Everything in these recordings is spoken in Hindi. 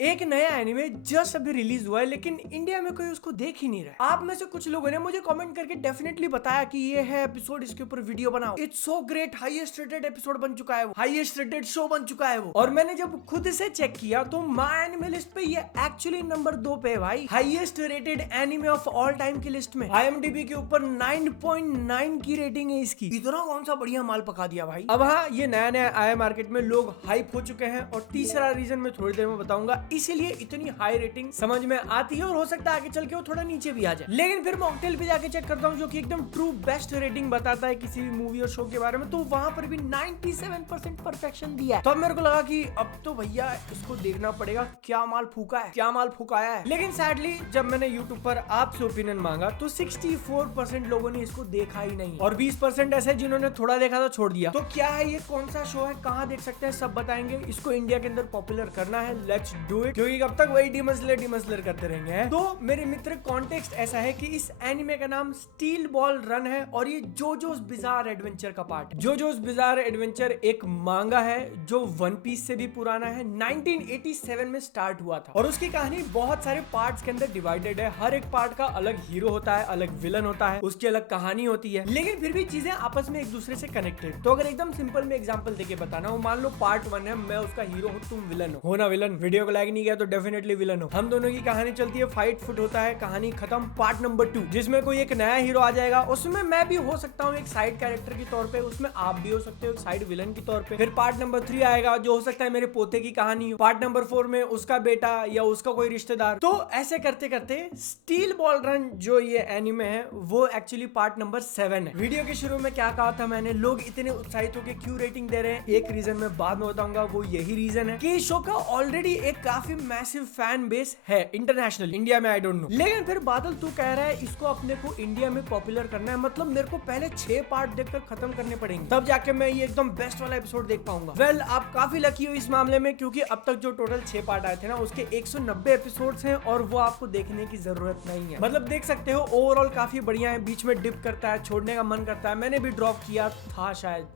एक नया एनिमे जस्ट अभी रिलीज हुआ है लेकिन इंडिया में कोई उसको देख ही नहीं रहा। आप में से कुछ लोगों ने मुझे कमेंट करके डेफिनेटली बताया कि ये है एपिसोड, इसके ऊपर वीडियो बनाओ। It's so great, highest rated episode बन चुका है वो, हाईएस्ट रेटेड शो बन चुका है वो। और मैंने जब खुद से चेक किया तो माय एनिमे लिस्ट पे ये एक्चुअली नंबर 2 पे है भाई, highest rated anime of all time की लिस्ट में। IMDb के ऊपर 9.9 की रेटिंग है इसकी। इतना कौन सा बढ़िया माल पका दिया भाई। अब हाँ, ये नया नया आया मार्केट में, लोग हाइप हो चुके हैं। और तीसरा रीजन मैं थोड़ी देर में बताऊंगा, इसीलिए इतनी हाई रेटिंग समझ में आती है। और हो सकता है आगे चल के वो थोड़ा नीचे भी आ जाए, लेकिन फिर मॉकटेल पे जाके चेक करता हूँ जो कि एकदम ट्रू बेस्ट रेटिंग बताता है किसी भी मूवी और शो के बारे में, तो वहां पर भी 97% परफेक्शन दिया है। तो अब मेरे को लगा कि अब तो भैया इसको देखना पड़ेगा, क्या माल फूका है, क्या माल फूकाया है। लेकिन सैडली जब मैंने यूट्यूब पर आपसे ओपिनियन मांगा तो 64% लोगों ने इसको देखा ही नहीं, और 20% ऐसे जिन्होंने थोड़ा देखा था छोड़ दिया। तो क्या है ये, कौन सा शो है, कहाँ देख सकते हैं, सब बताएंगे। इसको इंडिया के अंदर पॉपुलर करना है, लेट्स डू इट, क्योंकि कब तक वही डिमसलर करते रहेंगे। तो मेरे मित्र, कॉन्टेक्स्ट ऐसा है कि इस एनिमे का नाम स्टील बॉल रन है और ये जोजोस बिजार एडवेंचर का पार्ट है। जोजोस बिजार एडवेंचर एक मांगा है जो वन पीस से भी पुराना है, 1987 में स्टार्ट हुआ था। और उसकी कहानी बहुत सारे पार्ट्स के अंदर डिवाइडेड है। हर एक पार्ट का अलग हीरो होता है, अलग विलन होता है, उसकी अलग कहानी होती है, लेकिन फिर भी चीजें आपस में एक दूसरे से कनेक्टेड। तो अगर एकदम सिंपल में एग्जांपल देके बताना हो, मान लो पार्ट 1 है, मैं उसका हीरो हूँ, तुम विलन हो ना विलन, वीडियो को लाइक नहीं किया तो डेफिनेटली विलन हो। हम दोनों की कहानी चलती है, फाइट फुट होता है, कहानी खत्म। पार्ट नंबर 2 जिसमें कोई एक नया हीरो आ जाएगा, उसमें मैं भी हो सकता हूँ एक साइड कैरेक्टर के तौर पे, उसमें आप भी हो सकते हो एक साइड विलन के तौर पे। फिर पार्ट नंबर 3 आएगा जो हो सकता है मेरे पोते की कहानी हो। पार्ट नंबर 4 में उसका बेटा या उसका कोई रिश्तेदार। तो ऐसे करते करते स्टील बॉल रन जो ये एनिमे है वो एक्चुअली पार्ट नंबर 7 है। वीडियो के शुरू में क्या कहा था मैंने, लोग इतने उत्साहित होकर क्यों रेटिंग दे रहे हैं, एक रीजन मैं बाद में बताऊंगा। वो यही रीजन है कि इस शो का ऑलरेडी एक काफी मैसिव फैन बेस है इंटरनेशनल, इंडिया में आई डोंट नो। लेकिन फिर बादल तू कह रहा है इसको अपने को इंडिया में पॉपुलर करना है, मतलब मेरे को पहले 6 पार्ट देखकर खत्म करने पड़ेंगे, तब जाके मैं ये एकदम बेस्ट वाला एपिसोड देख पाऊंगा। वेल, आप काफी लकी हो इस मामले में, क्योंकि अब तक जो टोटल 6 पार्ट आए थे ना, उसके 190 एपिसोड्स हैं और वो आपको देखने की जरूरत नहीं है। मतलब देख सकते हो, ओवरऑल काफी बढ़िया है। बीच में डिप करता है, छोड़ने का मन करता है, मैंने भी ड्रॉप किया था शायद,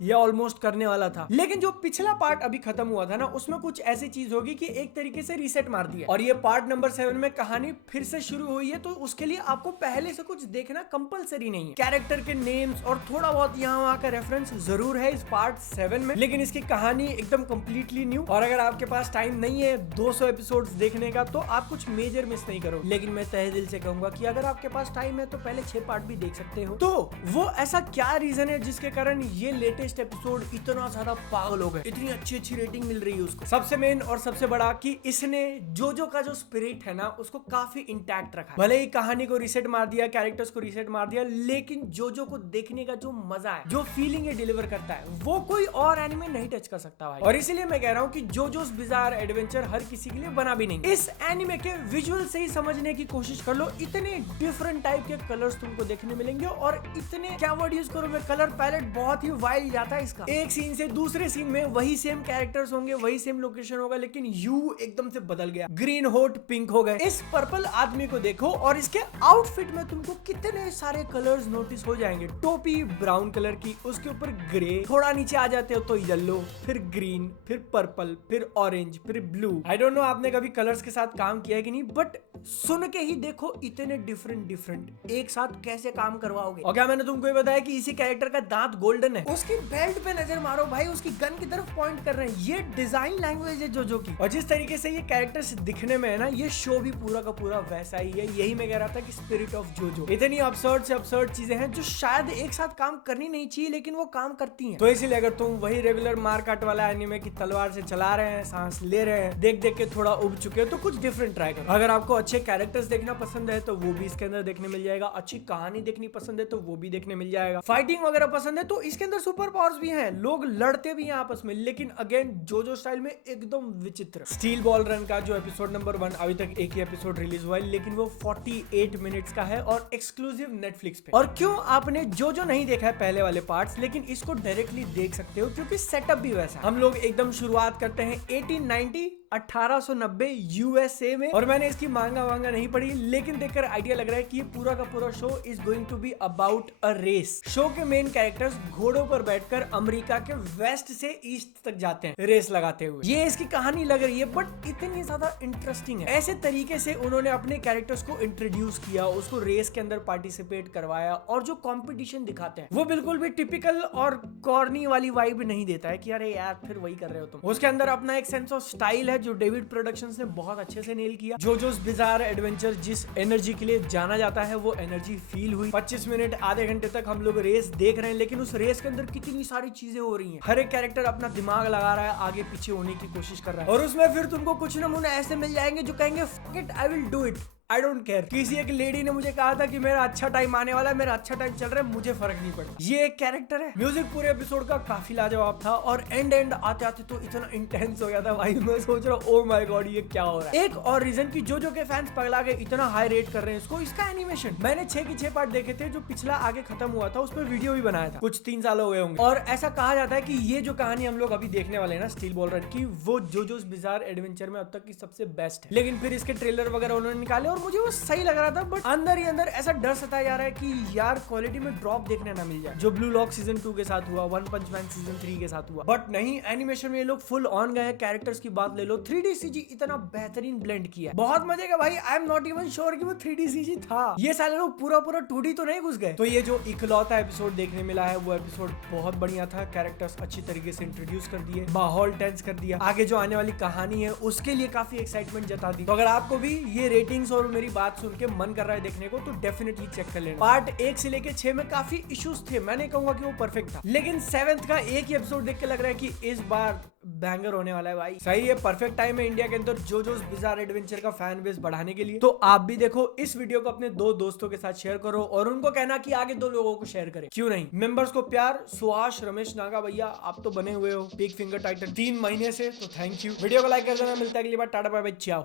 ये ऑलमोस्ट करने वाला था। लेकिन जो पिछला पार्ट अभी खत्म हुआ था ना, उसमें कुछ ऐसी चीज होगी कि एक तरीके से रीसेट मार दिया। और ये पार्ट नंबर 7 में कहानी फिर से शुरू हुई है, तो उसके लिए आपको पहले से कुछ देखना कंपलसरी नहीं है। कैरेक्टर के नेम्स और थोड़ा बहुत यहाँ वहाँ का रेफरेंस जरूर है इस पार्ट 7 में, लेकिन इसकी कहानी एकदम कंप्लीटली न्यू। और अगर आपके पास टाइम नहीं है 200 एपिसोड्स देखने का, तो आप कुछ मेजर मिस नहीं करो। लेकिन मैं तहे दिल से कहूंगा कि अगर आपके पास टाइम है तो पहले 6 पार्ट भी देख सकते हो। तो वो ऐसा क्या रीजन है जिसके कारण ये लेटेस्ट एपिसोड इतना ज्यादा पागल हो गए, इतनी अच्छी अच्छी रेटिंग मिल रही है उसको। सबसे मेन और सबसे बड़ा कि इसने जोजो का जो स्पिरिट है ना, उसको काफी इंटैक्ट रखा है। भले ही कहानी को रीसेट मार दिया, कैरेक्टर्स को रीसेट मार दिया, लेकिन जोजो को देखने का जो मजा है, जो फीलिंग ये डिलीवर करता है, वो कोई और एनिमे नहीं टच कर सकता भाई। और इसीलिए मैं कह रहा हूँ कि जोजोस बिजार एडवेंचर हर किसी के लिए बना भी नहीं। इस एनिमे के विजुअल से ही समझने की कोशिश कर लो, इतने डिफरेंट टाइप के कलर्स तुमको देखने मिलेंगे, और इतने क्या वर्ड यूज करूं मैं, कलर पैलेट बहुत ही वाइल्ड जाता है इसका। एक सीन से दूसरे सीन में वही सेम कैरेक्टर्स होंगे, वही सेम लोकेशन होगा, लेकिन यू एकदम से बदल गया, ग्रीन होट पिंक हो गए। इस पर्पल आदमी को देखो और इसके आउटफिट में तुमको कितने सारे कलर्स नोटिस हो जाएंगे। टोपी ब्राउन कलर की, उसके ऊपर ग्रे, थोड़ा नीचे आ जाते हो तो येलो, फिर ग्रीन, फिर पर्पल, फिर ऑरेंज, फिर ब्लू। आई डोंट नो आपने कभी कलर्स के साथ काम किया है कि नहीं, बट सुन के ही देखो इतने डिफरेंट एक साथ कैसे काम करवाओगे। और क्या मैंने तुमको ये बताया कि इसी कैरेक्टर का दांत गोल्डन है, उसकी बेल्ट पे नजर मारो भाई, उसकी गन की तरफ पॉइंट कर रहे हैं। ये डिजाइन लैंग्वेज है जोजो की। और जिस तरीके से ये कैरेक्टर्स दिखने में है ना, ये शो भी पूरा का पूरा वैसा ही है। यही मैं कह रहा था कि स्पिरिट ऑफ जोजो, इतनी अब्सर्ड से अब्सर्ड चीजें हैं जो शायद एक साथ काम करनी नहीं चाहिए, लेकिन वो काम करती हैं। तो इसीलिए अगर तुम वही रेगुलर मारकाट वाला एनिमे की तलवार से चला रहे हैं, सांस ले रहे हैं, देख देख के थोड़ा उब चुके हो, तो कुछ डिफरेंट ट्राई करो। अगर आपको अच्छे कैरेक्टर्स देखना पसंद है तो वो भी इसके अंदर देखने मिल जाएगा, अच्छी कहानी देखनी पसंद है तो वो भी देखने मिल जाएगा, फाइटिंग वगैरह पसंद है तो इसके अंदर सुपर पावर्स भी हैं, लोग लड़ते भी हैं आपस में, लेकिन अगेन जोजो स्टाइल में एकदम विचित्र। स्टील बॉल रन का जो एपिसोड नंबर 1, अभी तक एक ही एपिसोड रिलीज हुआ है, लेकिन वो 48 मिनट्स का है और एक्सक्लूसिव नेटफ्लिक्स पे। और क्यों आपने जोजो नहीं देखा है पहले वाले पार्ट्स, लेकिन इसको डायरेक्टली देख सकते हो, क्योंकि सेटअप भी वैसा। हम लोग एकदम शुरुआत करते हैं 1890 1890 यूएसए में। और मैंने इसकी मांगा नहीं पढ़ी, लेकिन देखकर आइडिया लग रहा है कि ये पूरा का पूरा show is going to be about a race. Show के मेन कैरेक्टर्स घोड़ों पर बैठकर अमेरिका के वेस्ट से ईस्ट तक जाते हैं रेस लगाते हुए। ये इसकी कहानी लग रही है, बट इतनी ज्यादा इंटरेस्टिंग है। ऐसे तरीके से उन्होंने अपने कैरेक्टर्स को इंट्रोड्यूस किया, उसको रेस के अंदर पार्टिसिपेट करवाया, और जो कंपटीशन दिखाते हैं वो बिल्कुल भी टिपिकल और कॉर्नी वाली वाइब नहीं देता है कि अरे यार फिर वही कर रहे हो तुम। उसके अंदर अपना एक सेंस ऑफ स्टाइल है जो डेविड प्रोडक्शंस ने बहुत अच्छे से नेल किया। जोजोस बिजार एडवेंचर जिस एनर्जी के लिए जाना जाता है वो एनर्जी फील हुई। 25 मिनट आधे घंटे तक हम लोग रेस देख रहे हैं, लेकिन उस रेस के अंदर कितनी सारी चीजें हो रही हैं। हर एक कैरेक्टर अपना दिमाग लगा रहा है, आगे पीछे होने की कोशिश कर रहा है, और उसमें फिर तुमको कुछ नमूने ऐसे मिल जाएंगे जो कहेंगे fuck it, I will do it, I don't care. किसी एक लेडी ने मुझे कहा था कि मेरा अच्छा टाइम आने वाला है, मेरा अच्छा टाइम चल रहा है, मुझे फर्क नहीं पड़ा। ये एक कैरेक्टर है। म्यूजिक पूरे एपिसोड का काफी लाजवाब था, और एंड आते आते तो इतना इंटेंस हो गया था भाई, मैं सोच रहा हूँ ओ माय गॉड ये क्या हो रहा है। एक और रीजन की जो के फैंस पगला गए, इतना हाई रेट कर रहे हैं इसको, इसका एनिमेशन। मैंने 6 के 6 पार्ट देखे थे, जो पिछला आगे खत्म हुआ था उस पर वीडियो भी बनाया था, कुछ 3 साल हो गए होंगे। और ऐसा कहा जाता है कि ये जो कहानी हम लोग अभी देखने वाले हैं ना स्टील बॉल रन की, वो जोजोस बिजार एडवेंचर में अब तक की सबसे बेस्ट है। लेकिन फिर इसके ट्रेलर वगैरह उन्होंने निकाले और मुझे वो सही लग रहा था, बट अंदर ही अंदर ऐसा डर सताया जा रहा है कि यार क्वालिटी में ड्रॉप देखने ना मिल जाए, जो ब्लू लॉक सीजन 2 के साथ हुआ, वन पंच मैन सीजन 3 के साथ हुआ। बट नहीं, एनिमेशन में ये लोग फुल ऑन गए हैं। कैरेक्टर्स की बात ले लो, 3D CG इतना बेहतरीन ब्लेंड किया है, बहुत मजे का भाई। I am not even sure कि वो 3D CG था। ये साले लोग पूरा 2D तो नहीं घुस गए। तो ये जो इकलौता एपिसोड देखने मिला है वो एपिसोड बहुत बढ़िया था। कैरेक्टर्स अच्छी तरीके से इंट्रोड्यूस कर दिए, माहौल टेंस कर दिया, आगे जो आने वाली कहानी है उसके लिए काफी एक्साइटमेंट जता दी। तो अगर आपको भी ये रेटिंग्स और मेरी बात सुन के मन कर रहा है देखने को, तो डेफिनेटली चेक कर लेना। पार्ट 1 से लेके 6 में काफी इश्यूज थे, मैं नहीं कहूंगा कि वो परफेक्ट था, लेकिन 7th का एक ही एपिसोड देख के लग रहा है कि इस बार बैंगर होने वाला है भाई। सही है, परफेक्ट टाइम है इंडिया के अंदर जोजोस बिजार एडवेंचर का फैन बेस बढ़ाने के लिए। तो आप भी देखो, इस वीडियो को अपने 2 दोस्तों के साथ शेयर करो और उनको कहना कि आगे 2 लोगों को शेयर करें, क्यों नहीं। मेंबर्स को प्यार। सुहास रमेश नागा भैया, आप तो बने हुए हो बिग फिंगर टाइटन 3 महीने से, तो थैंक यू। वीडियो को लाइक कर देना। मिलता है अगली बार। टाटा बाय बाय, चाओ।